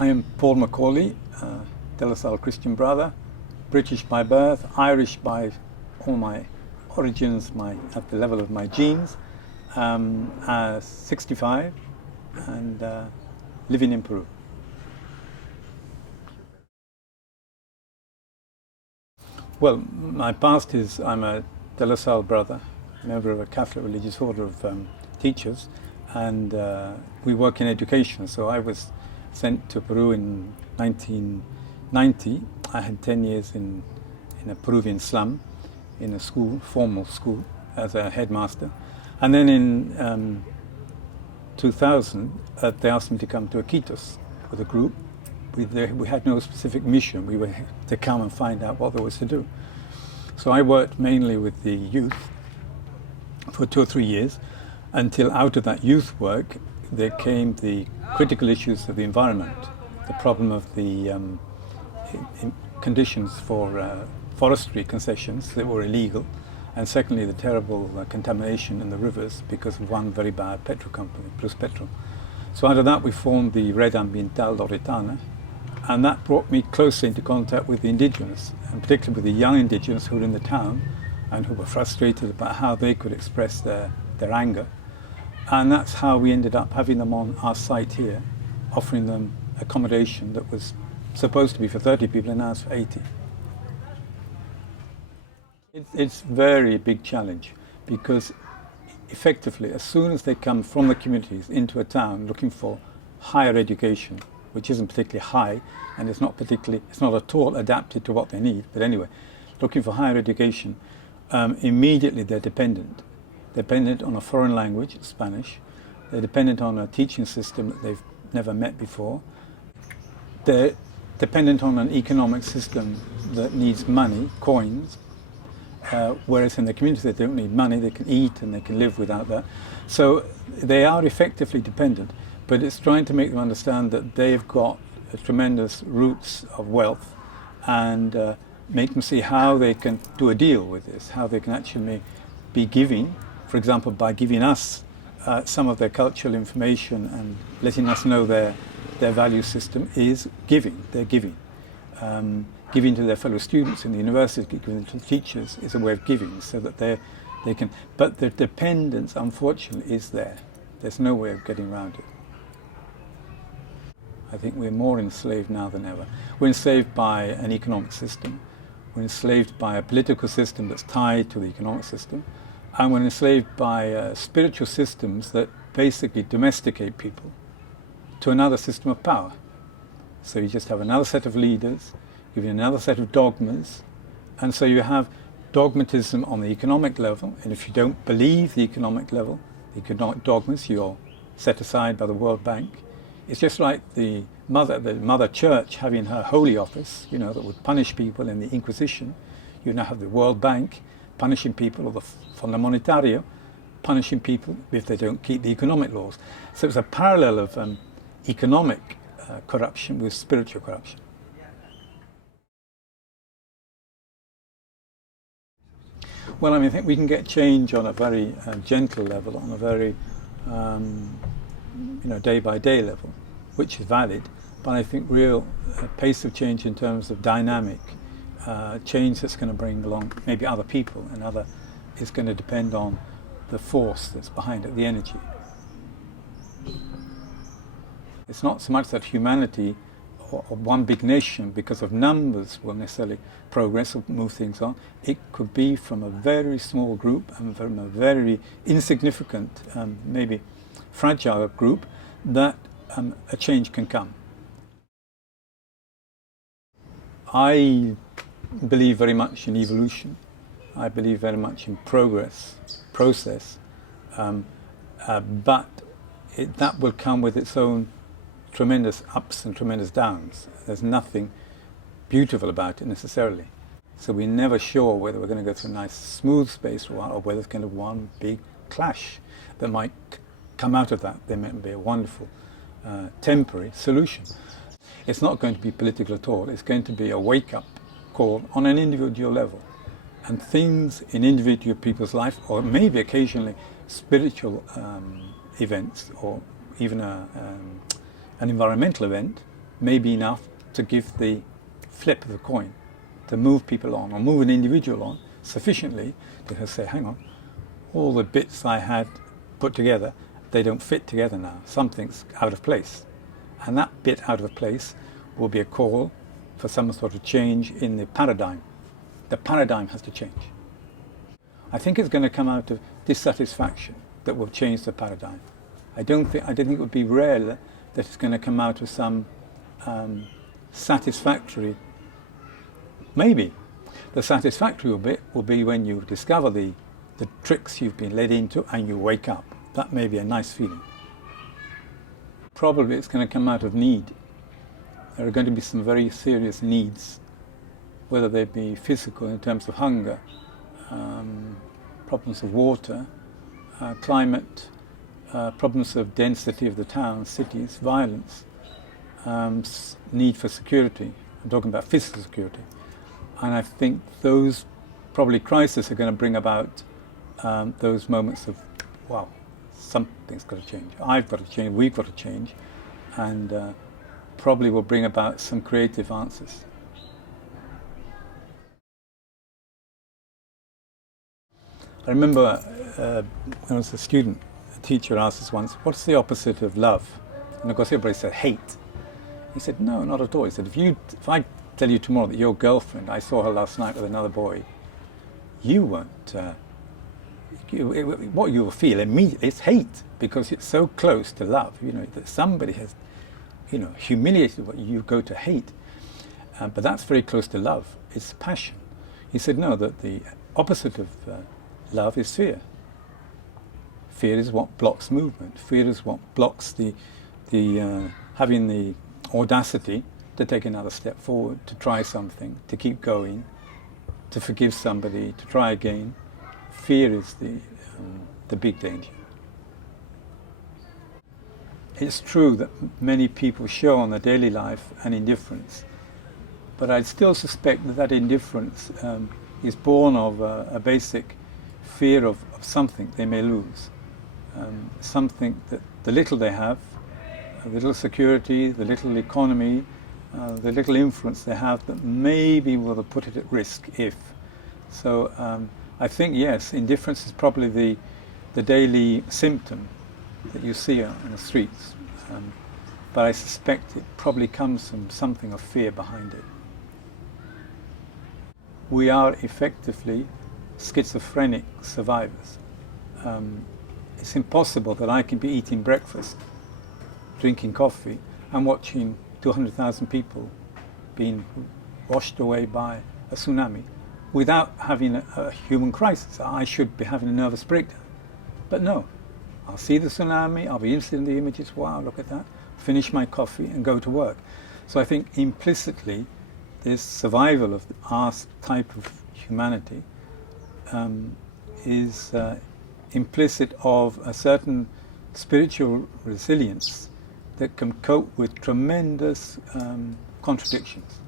I am Paul Macaulay, De La Salle Christian brother, British by birth, Irish by all my origins, at the level of my genes, 65 and living in Peru. Well, my past is I'm a De La Salle brother, member of a Catholic religious order of teachers, and we work in education. So I was sent to Peru in 1990. I had 10 years in a Peruvian slum, in a school, formal school, as a headmaster. And then in 2000, they asked me to come to Iquitos with a group. We had no specific mission. We were to come and find out what there was to do. So I worked mainly with the youth for 2 or 3 years, until out of that youth work there came the critical issues of the environment, the problem of the conditions for forestry concessions that were illegal, and secondly the terrible contamination in the rivers because of one very bad petrol company, Plus Petrol. So out of that we formed the Red Ambiental Loretana, and that brought me closer into contact with the indigenous, and particularly with the young indigenous who were in the town and who were frustrated about how they could express their anger. And that's how we ended up having them on our site here, offering them accommodation that was supposed to be for 30 people and now it's for 80. It's a very big challenge because effectively as soon as they come from the communities into a town looking for higher education, which isn't particularly high and it's not at all adapted to what they need, but anyway, looking for higher education, immediately they're dependent on a foreign language, Spanish. They're dependent on a teaching system that they've never met before. They're dependent on an economic system that needs money, coins, whereas in the community they don't need money, they can eat and they can live without that. So they are effectively dependent, but it's trying to make them understand that they've got tremendous roots of wealth and make them see how they can do a deal with this, how they can actually be giving, for example, by giving us some of their cultural information and letting us know their value system is giving. They're giving. Giving to their fellow students in the university, giving to the teachers is a way of giving, so that they can. But the dependence, unfortunately, is there. There's no way of getting around it. I think we're more enslaved now than ever. We're enslaved by an economic system. We're enslaved by a political system that's tied to the economic system. And we're enslaved by spiritual systems that basically domesticate people to another system of power. So you just have another set of leaders, give you another set of dogmas, and so you have dogmatism on the economic level, and if you don't believe the economic level, the economic dogmas, you're set aside by the World Bank. It's just like the mother church having her holy office, that would punish people in the Inquisition. You now have the World Bank punishing people, or the Fondo Monetario punishing people if they don't keep the economic laws. So it's a parallel of economic corruption with spiritual corruption. Well, I think we can get change on a very gentle level, on a very day-by-day level, which is valid, but I think real pace of change in terms of dynamic change that's going to bring along maybe other people and is going to depend on the force that's behind it, the energy. It's not so much that humanity or one big nation, because of numbers, will necessarily progress or move things on. It could be from a very small group and from a very insignificant, maybe fragile group, that a change can come. I believe very much in evolution. I believe very much in process, but that will come with its own tremendous ups and tremendous downs. There's nothing beautiful about it necessarily. So we're never sure whether we're going to go through a nice smooth space for a while, or whether it's going to be one big clash that might come out of that. There might be a wonderful temporary solution. It's not going to be political at all. It's going to be a wake-up call on an individual level. And things in individual people's life, or maybe occasionally spiritual events, or even an environmental event, may be enough to give the flip of the coin, to move people on, or move an individual on sufficiently to say, hang on, all the bits I had put together, they don't fit together now. Something's out of place. And that bit out of place will be a call for some sort of change in the paradigm. The paradigm has to change. I think it's going to come out of dissatisfaction that will change the paradigm. I don't think it would be rare that it's going to come out of some satisfactory. Maybe the satisfactory bit will be when you discover the tricks you've been led into and you wake up. That may be a nice feeling. Probably it's going to come out of need. There are going to be some very serious needs, whether they be physical in terms of hunger, problems of water, climate, problems of density of the towns, cities, violence, need for security. I'm talking about physical security. And I think those probably crises are going to bring about those moments of, wow, something's got to change. I've got to change, we've got to change, and probably will bring about some creative answers. I remember when I was a student, a teacher asked us once, what's the opposite of love? And of course everybody said hate. He said, no, not at all. He said, if I tell you tomorrow that your girlfriend, I saw her last night with another boy, you won't, what you will feel immediately is hate, because it's so close to love, that somebody has, humiliated what you go to hate. But that's very close to love. It's passion. He said, no, that the opposite of love is fear. Fear is what blocks movement. Fear is what blocks the having the audacity to take another step forward, to try something, to keep going, to forgive somebody, to try again. Fear is the big danger. It's true that many people show on their daily life an indifference, but I'd still suspect that indifference is born of a basic fear of something they may lose, something that the little they have, the little security, the little economy, the little influence they have, that maybe will put it at risk if. So I think, yes, indifference is probably the daily symptom that you see on the streets, but I suspect it probably comes from something of fear behind it. We are effectively schizophrenic survivors. It's impossible that I can be eating breakfast, drinking coffee, and watching 200,000 people being washed away by a tsunami without having a human crisis. I should be having a nervous breakdown. But no, I'll see the tsunami, I'll be interested in the images, wow, look at that, finish my coffee and go to work. So I think implicitly this survival of our type of humanity is implicit of a certain spiritual resilience that can cope with tremendous contradictions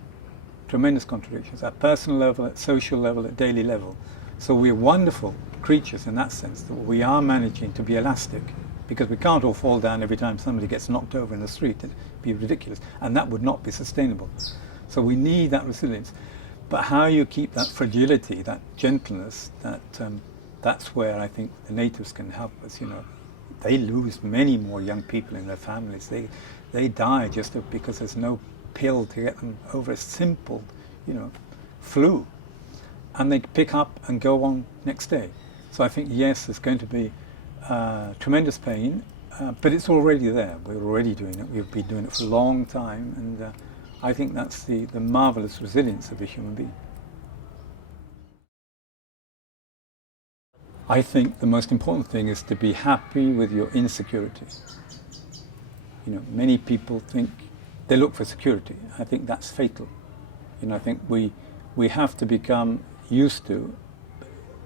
at personal level, at social level, at daily level. So we're wonderful creatures in that sense, that we are managing to be elastic, because we can't all fall down every time somebody gets knocked over in the street. It'd be ridiculous, and that would not be sustainable. So we need that resilience. But how you keep that fragility, that gentleness, that's where I think the natives can help us. They lose many more young people in their families. They die just because there's no pill to get them over a simple, flu, and they pick up and go on next day. So I think, yes, there's going to be tremendous pain, but it's already there. We're already doing it. We've been doing it for a long time, and I think that's the marvelous resilience of a human being. I think the most important thing is to be happy with your insecurity. Many people think they look for security. I think that's fatal. I think we have to become used to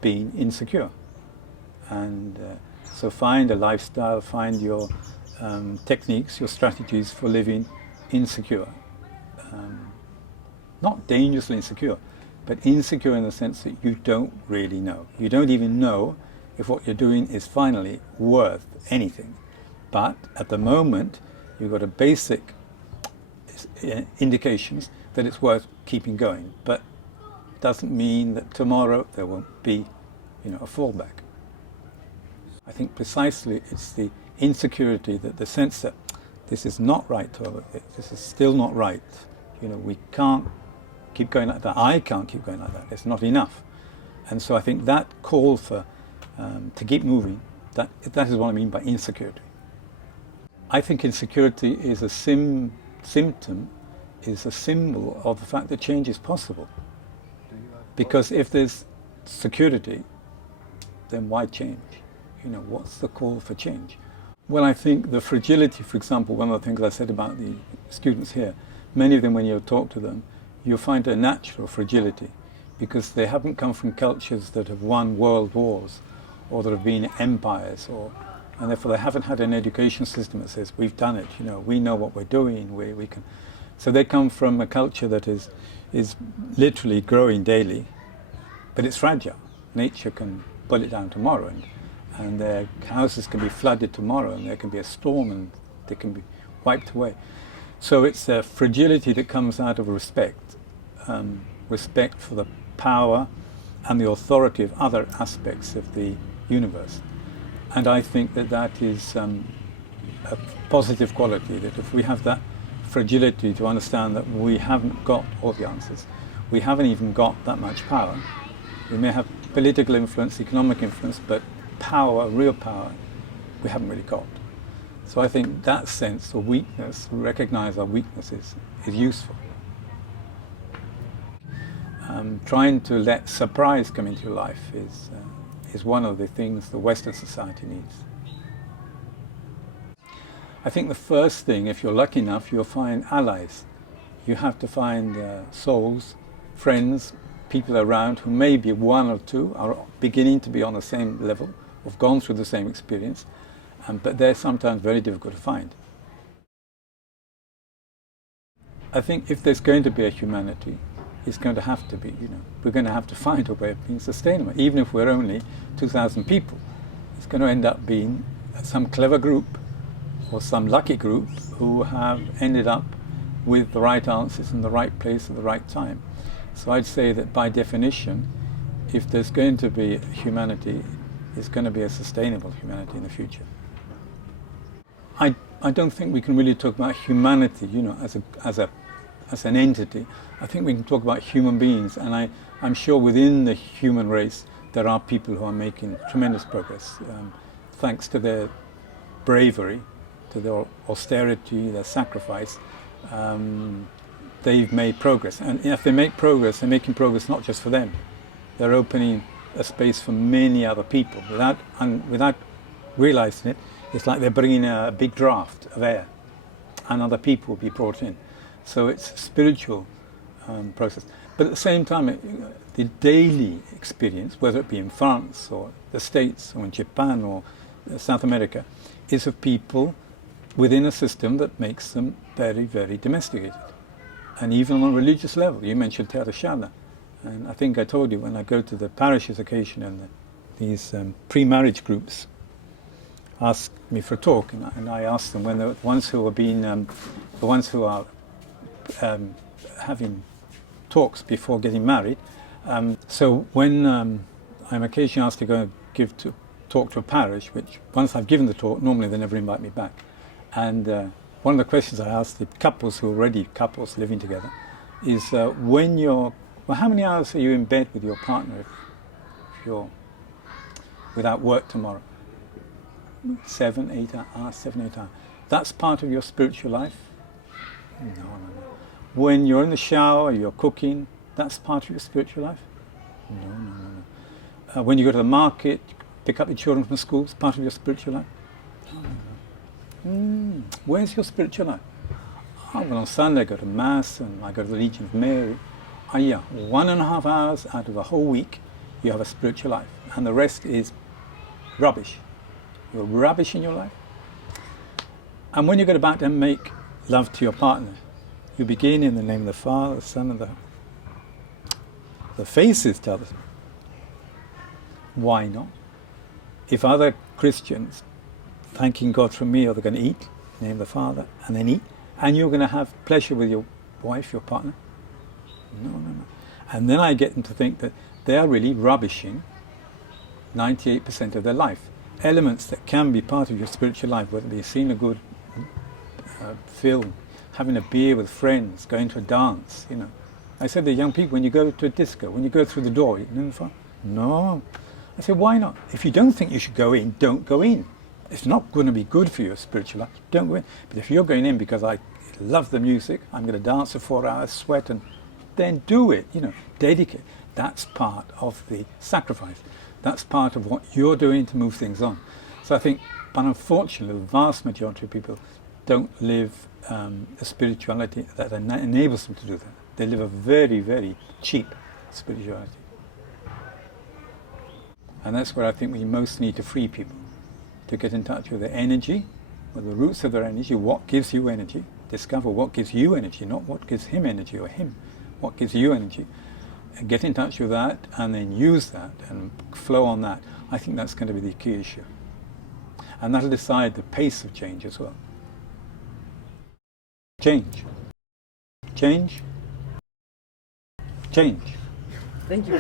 being insecure. And so find a lifestyle, find your techniques, your strategies for living insecure. Not dangerously insecure, but insecure in the sense that you don't really know. You don't even know if what you're doing is finally worth anything. But at the moment, you've got a basic indications that it's worth keeping going, but it doesn't mean that tomorrow there won't be, a fallback. I think precisely it's the insecurity, that the sense that this is not right, this is still not right. We can't keep going like that. I can't keep going like that. It's not enough. And so I think that call for to keep moving, that is what I mean by insecurity. I think insecurity is a symptom, is a symbol of the fact that change is possible. Because if there's security, then why change? What's the call for change? Well, I think the fragility, for example, one of the things I said about the students here, many of them, when you talk to them, you'll find a natural fragility because they haven't come from cultures that have won world wars or that have been empires, and therefore they haven't had an education system that says, we've done it, we know what we're doing, we can. So they come from a culture that is literally growing daily, but it's fragile. Nature can pull it down tomorrow, and their houses can be flooded tomorrow, and there can be a storm and they can be wiped away. So it's a fragility that comes out of respect for the power and the authority of other aspects of the universe. And I think that is a positive quality, that if we have that fragility to understand that we haven't got all the answers, we haven't even got that much power. We may have political influence, economic influence, but power, real power, we haven't really got. So I think that sense of weakness, recognize our weaknesses, is useful. Trying to let surprise come into your life is one of the things the Western society needs. I think the first thing, if you're lucky enough, you'll find allies. You have to find souls, friends, people around who maybe one or two are beginning to be on the same level, have gone through the same experience, but they're sometimes very difficult to find. I think if there's going to be a humanity, it's going to have to be, we're going to have to find a way of being sustainable. Even if we're only 2,000 people, it's going to end up being some clever group or some lucky group who have ended up with the right answers in the right place at the right time. So I'd say that by definition, if there's going to be humanity, it's going to be a sustainable humanity in the future. I don't think we can really talk about humanity, as an entity. I think we can talk about human beings, and I'm sure within the human race there are people who are making tremendous progress, thanks to their bravery, to their austerity, their sacrifice. They've made progress, and if they make progress, they're making progress not just for them. They're opening a space for many other people. Without realizing it, it's like they're bringing a big draft of air, and other people will be brought in. So it's a spiritual process. But at the same time, the daily experience, whether it be in France or the States or in Japan or South America, is of people within a system that makes them very, very domesticated. And even on a religious level, you mentioned Tereshana. And I think I told you when I go to the parishes occasionally, and these pre-marriage groups ask me for a talk, and I ask them, when the ones who are having talks before getting married. So when I'm occasionally asked to go talk to a parish, which once I've given the talk, normally they never invite me back. And one of the questions I ask the couples who are already couples living together is, how many hours are you in bed with your partner if you're without work tomorrow? 7, 8 hours. That's part of your spiritual life? No. When you're in the shower, you're cooking, that's part of your spiritual life? No. When you go to the market, pick up your children from school, it's part of your spiritual life? No. Where's your spiritual life? Well, on Sunday I go to Mass and I go to the Legion of Mary. 1.5 hours out of a whole week you have a spiritual life, and the rest is rubbish. You're rubbish in your life. And when you go back and make love to your partner, you begin in the name of the Father, the Son, and the faces tell us. Why not? If other Christians thanking God for a meal, they're going to eat in the name of the Father, and then eat, and you're going to have pleasure with your wife, your partner. No, no, no. And then I get them to think that they are really rubbishing 98% of their life. Elements that can be part of your spiritual life, whether it be seeing a good film, having a beer with friends, going to a dance, you know. I said to young people, when you go to a disco, when you go through the door, you know, no. I said, why not? If you don't think you should go in, don't go in. It's not going to be good for your spiritual life, don't go in. But if you're going in because I love the music, I'm going to dance for 4 hours, sweat, and then do it, you know, dedicate. That's part of the sacrifice. That's part of what you're doing to move things on. So I think, but unfortunately, the vast majority of people don't live a spirituality that enables them to do that. They live a very, very cheap spirituality. And that's where I think we most need to free people, to get in touch with their energy, with the roots of their energy, what gives you energy, discover what gives you energy, not what gives him energy or him, what gives you energy, and get in touch with that and then use that and flow on that. I think that's going to be the key issue. And that'll decide the pace of change as well. Change. Change. Change. Thank you.